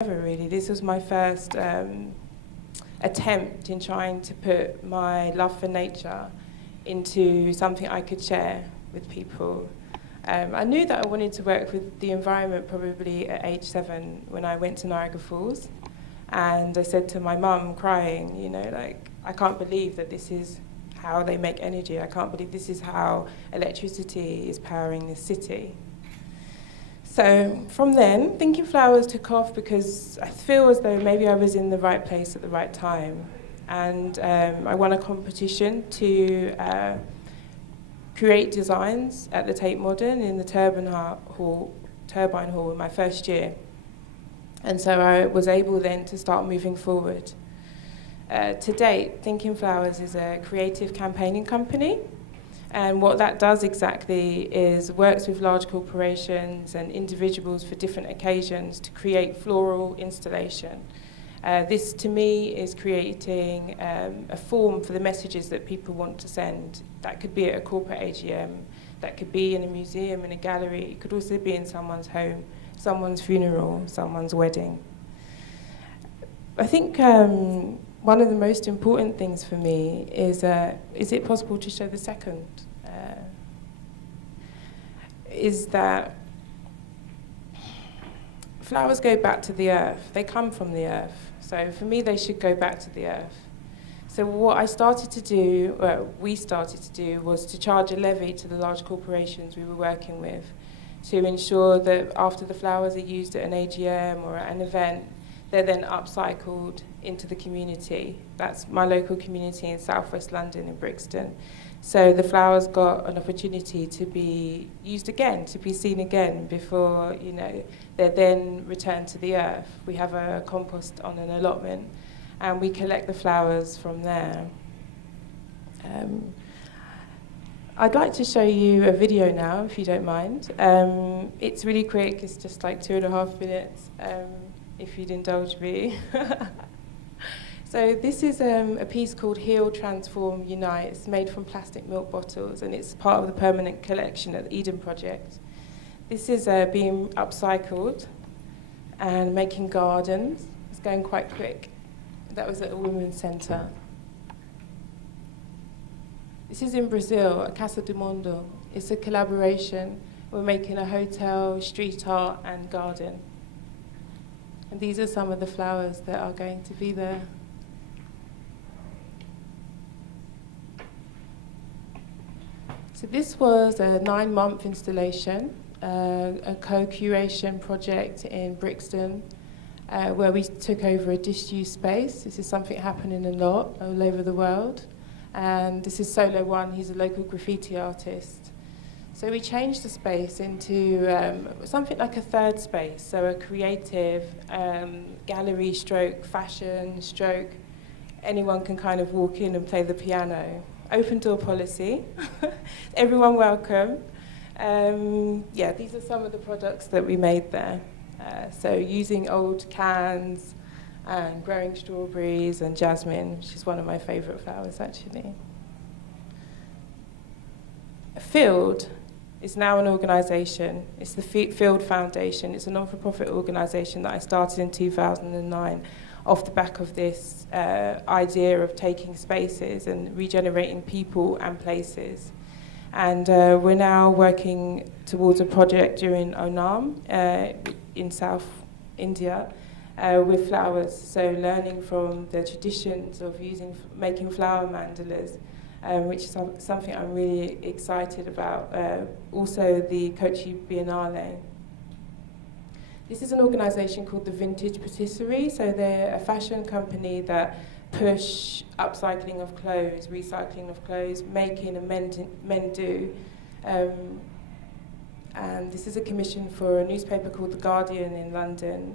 ever, really. This was my first attempt in trying to put my love for nature into something I could share with people. I knew that I wanted to work with the environment probably at age 7 when I went to Niagara Falls. And I said to my mum, crying, you know, like, I can't believe that this is how they make energy. I can't believe this is how electricity is powering this city. So from then, Thinking Flowers took off because I feel as though maybe I was in the right place at the right time. And I won a competition to create designs at the Tate Modern in the Turbine Hall in my first year. And so I was able then to start moving forward. To date, Thinking Flowers is a creative campaigning company. And what that does exactly is works with large corporations and individuals for different occasions to create floral installation. This, to me, is creating a form for the messages that people want to send. That could be at a corporate AGM, that could be in a museum, in a gallery, it could also be in someone's home, someone's funeral, someone's wedding. I think one of the most important things for me is it possible to show the second? Is that flowers go back to the earth. They come from the earth. So for me, they should go back to the earth. So what we started to do, was to charge a levy to the large corporations we were working with to ensure that after the flowers are used at an AGM or at an event, they're then upcycled into the community. That's my local community in southwest London, in Brixton. So the flowers got an opportunity to be used again, to be seen again before, you know, they're then returned to the earth. We have a compost on an allotment, and we collect the flowers from there. I'd like to show you a video now, if you don't mind. It's really quick, it's just like 2.5 minutes, if you'd indulge me. So this is a piece called Heal, Transform, Unite. It's made from plastic milk bottles, and it's part of the permanent collection at the Eden Project. This is being upcycled and making gardens. It's going quite quick. That was at a women's centre. This is in Brazil, at Casa do Mundo. It's a collaboration. We're making a hotel, street art, and garden. And these are some of the flowers that are going to be there. So this was a 9-month installation, a co-curation project in Brixton, where we took over a disused space. This is something happening a lot all over the world. And this is Solo One, he's a local graffiti artist. So we changed the space into something like a third space, so a creative gallery stroke, fashion stroke. Anyone can kind of walk in and play the piano. Open door policy, everyone welcome. Yeah, these are some of the products that we made there. So using old cans and growing strawberries and jasmine, which is one of my favourite flowers actually. Field is now an organisation. It's the Field Foundation. It's a non-for-profit organisation that I started in 2009 off the back of this idea of taking spaces and regenerating people and places. And we're now working towards a project during Onam in South India with flowers. So learning from the traditions of making flower mandalas, which is something I'm really excited about. Also the Kochi Biennale. This is an organisation called the Vintage Patisserie. So they're a fashion company that push upcycling of clothes, recycling of clothes, making and men do. And this is a commission for a newspaper called The Guardian in London.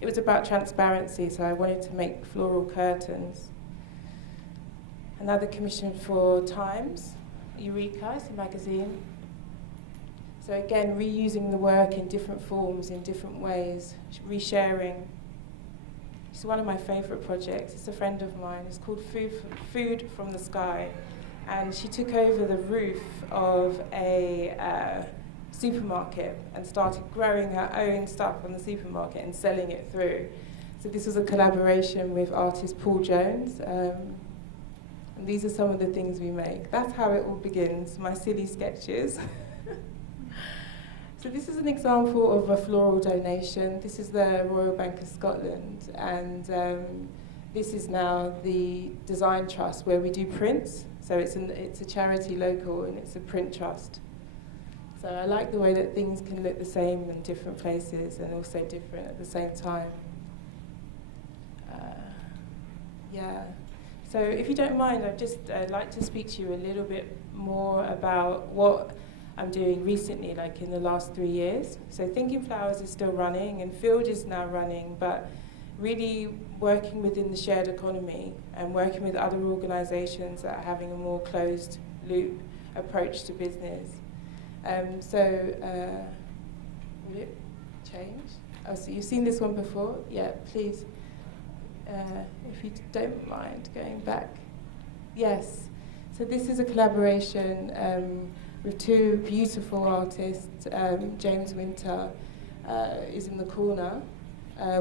It was about transparency, so I wanted to make floral curtains. Another commission for Times, Eureka, it's a magazine. So again, reusing the work in different forms, in different ways, resharing. It's one of my favourite projects. It's a friend of mine. It's called Food from the Sky. And she took over the roof of a supermarket and started growing her own stuff on the supermarket and selling it through. So this was a collaboration with artist Paul Jones. And these are some of the things we make. That's how it all begins, my silly sketches. So this is an example of a floral donation. This is the Royal Bank of Scotland, and this is now the Design Trust where we do prints. So it's a charity local and it's a print trust. So I like the way that things can look the same in different places and also different at the same time. Yeah. So if you don't mind, I'd just like to speak to you a little bit more about what I'm doing recently, like in the last 3 years. So Thinking Flowers is still running and Field is now running, but really working within the shared economy and working with other organisations that are having a more closed loop approach to business. Will it change? Oh, so you've seen this one before? Yeah, please. If you don't mind going back. Yes. So this is a collaboration with two beautiful artists. James Winter is in the corner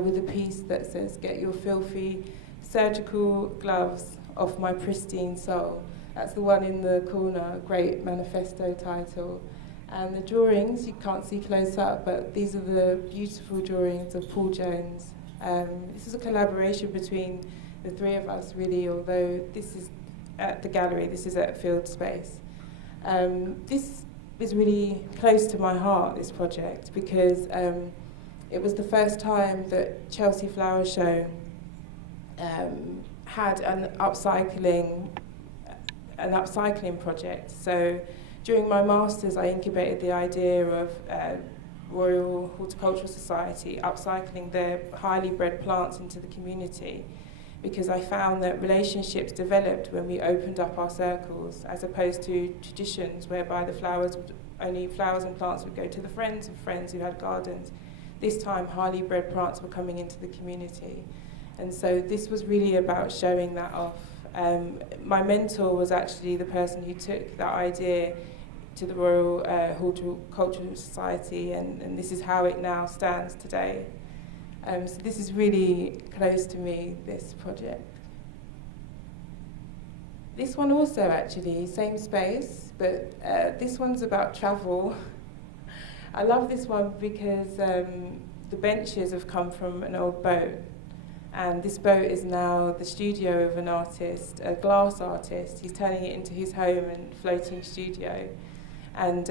with a piece that says, "Get your filthy surgical gloves off my pristine soul." That's the one in the corner, great manifesto title. And the drawings, you can't see close up, but these are the beautiful drawings of Paul Jones. This is a collaboration between the three of us, really, although this is at the gallery, this is at Field Space. This is really close to my heart, this project, because it was the first time that Chelsea Flower Show had an upcycling project. So during my master's, I incubated the idea of Royal Horticultural Society upcycling their highly bred plants into the community, because I found that relationships developed when we opened up our circles, as opposed to traditions whereby only flowers and plants would go to the friends of friends who had gardens. This time, highly bred plants were coming into the community. And so this was really about showing that off. My mentor was actually the person who took that idea to the Royal Horticultural Society, and this is how it now stands today. So this is really close to me, this project. This one also, actually, same space, but this one's about travel. I love this one because the benches have come from an old boat, and this boat is now the studio of an artist, a glass artist. He's turning it into his home and floating studio. And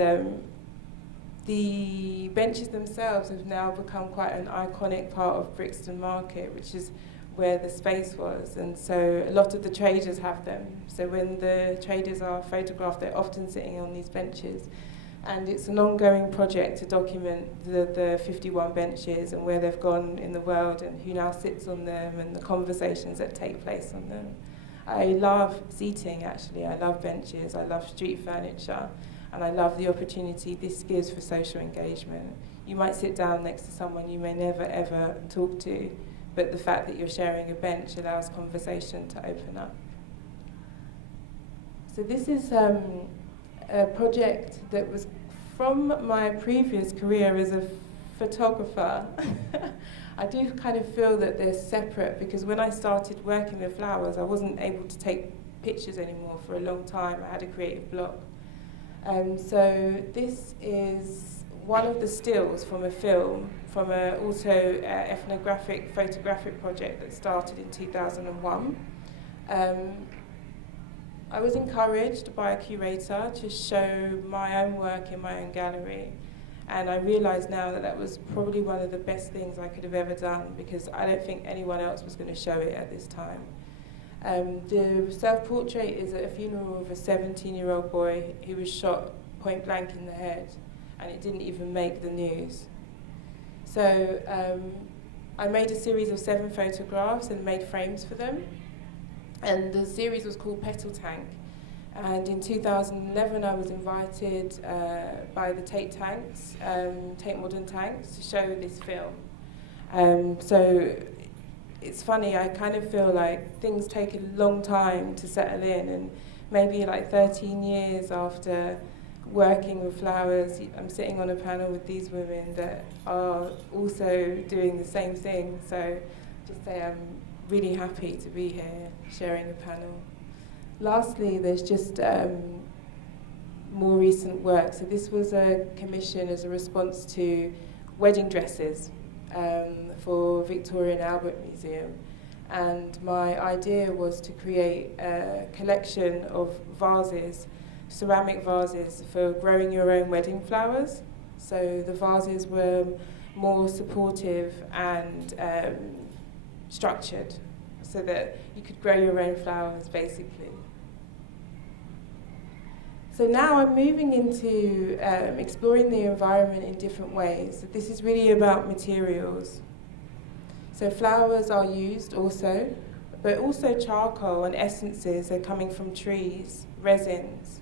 the benches themselves have now become quite an iconic part of Brixton Market, which is where the space was. And so a lot of the traders have them. So when the traders are photographed, they're often sitting on these benches. And it's an ongoing project to document the 51 benches and where they've gone in the world and who now sits on them and the conversations that take place on them. I love seating, actually. I love benches. I love street furniture. And I love the opportunity this gives for social engagement. You might sit down next to someone you may never, ever talk to, but the fact that you're sharing a bench allows conversation to open up. So this is a project that was from my previous career as a photographer. I do kind of feel that they're separate, because when I started working with flowers, I wasn't able to take pictures anymore for a long time. I had a creative block. So this is one of the stills from a film, from an ethnographic photographic project that started in 2001. I was encouraged by a curator to show my own work in my own gallery, and I realise now that that was probably one of the best things I could have ever done, because I don't think anyone else was going to show it at this time. The self-portrait is at a funeral of a 17-year-old boy who was shot point blank in the head, and it didn't even make the news. So I made a series of 7 photographs and made frames for them, and the series was called Petal Tank. And in 2011 I was invited by the Tate Modern Tanks, to show this film. So it's funny, I kind of feel like things take a long time to settle in, and maybe like 13 years after working with flowers. I'm sitting on a panel with these women that are also doing the same thing. So just say I'm really happy to be here sharing a panel. Lastly, there's just more recent work. So this was a commission as a response to wedding dresses for Victoria and Albert Museum. And my idea was to create a collection of vases, ceramic vases for growing your own wedding flowers. So the vases were more supportive and structured so that you could grow your own flowers, basically. So now I'm moving into exploring the environment in different ways. So this is really about materials. So flowers are used also, but also charcoal and essences are coming from trees, resins.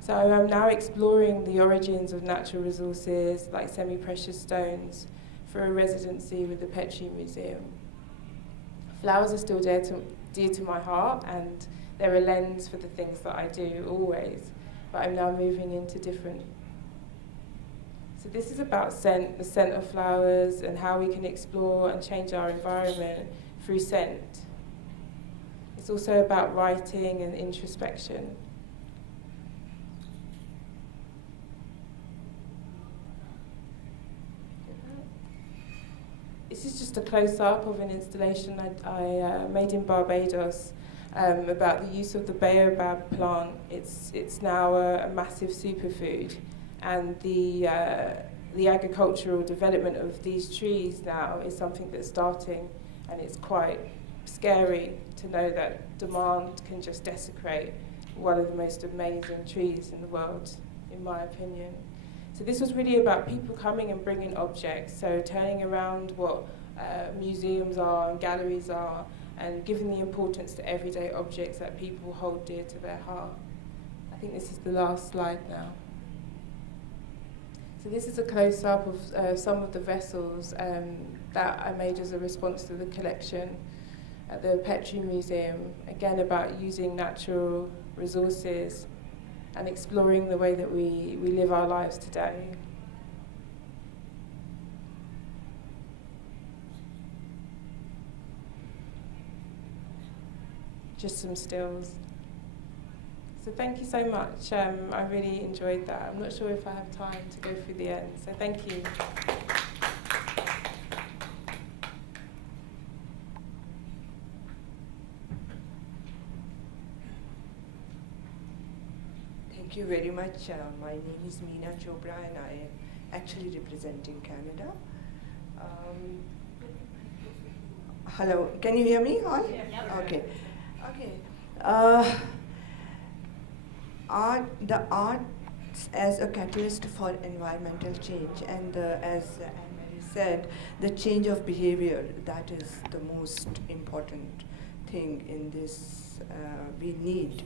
So I'm now exploring the origins of natural resources like semi-precious stones for a residency with the Petrie Museum. Flowers are still dear to my heart, and they're a lens for the things that I do always. But I'm now moving into different. So this is about scent, the scent of flowers, and how we can explore and change our environment through scent. It's also about writing and introspection. This is just a close-up of an installation I made in Barbados about the use of the baobab plant. It's now a massive superfood, and the agricultural development of these trees now is something that's starting, and it's quite scary to know that demand can just desecrate one of the most amazing trees in the world, in my opinion. So this was really about people coming and bringing objects, so turning around what museums are and galleries are, and giving the importance to everyday objects that people hold dear to their heart. I think this is the last slide now. So this is a close-up of some of the vessels that I made as a response to the collection at the Petrie Museum, again about using natural resources and exploring the way that we live our lives today. Just some stills. So thank you so much. I really enjoyed that. I'm not sure if I have time to go through the end, so thank you. Thank you very much. My name is Meena Chopra, and I am actually representing Canada. Hello, can you hear me all? Yeah. Okay. The arts as a catalyst for environmental change, and as Anne-Marie said, the change of behavior, that is the most important thing in this we need.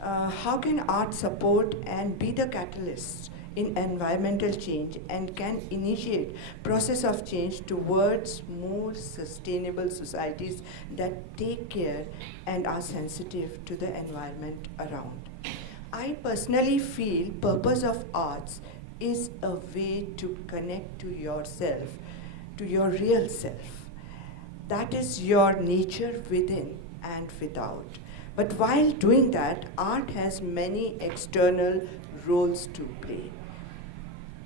How can art support and be the catalyst in environmental change, and can initiate process of change towards more sustainable societies that take care and are sensitive to the environment around? I personally feel purpose of arts is a way to connect to yourself, to your real self. That is your nature within and without. But while doing that, art has many external roles to play.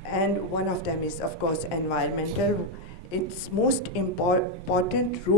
And one of them is, of course, environmental. Its most important role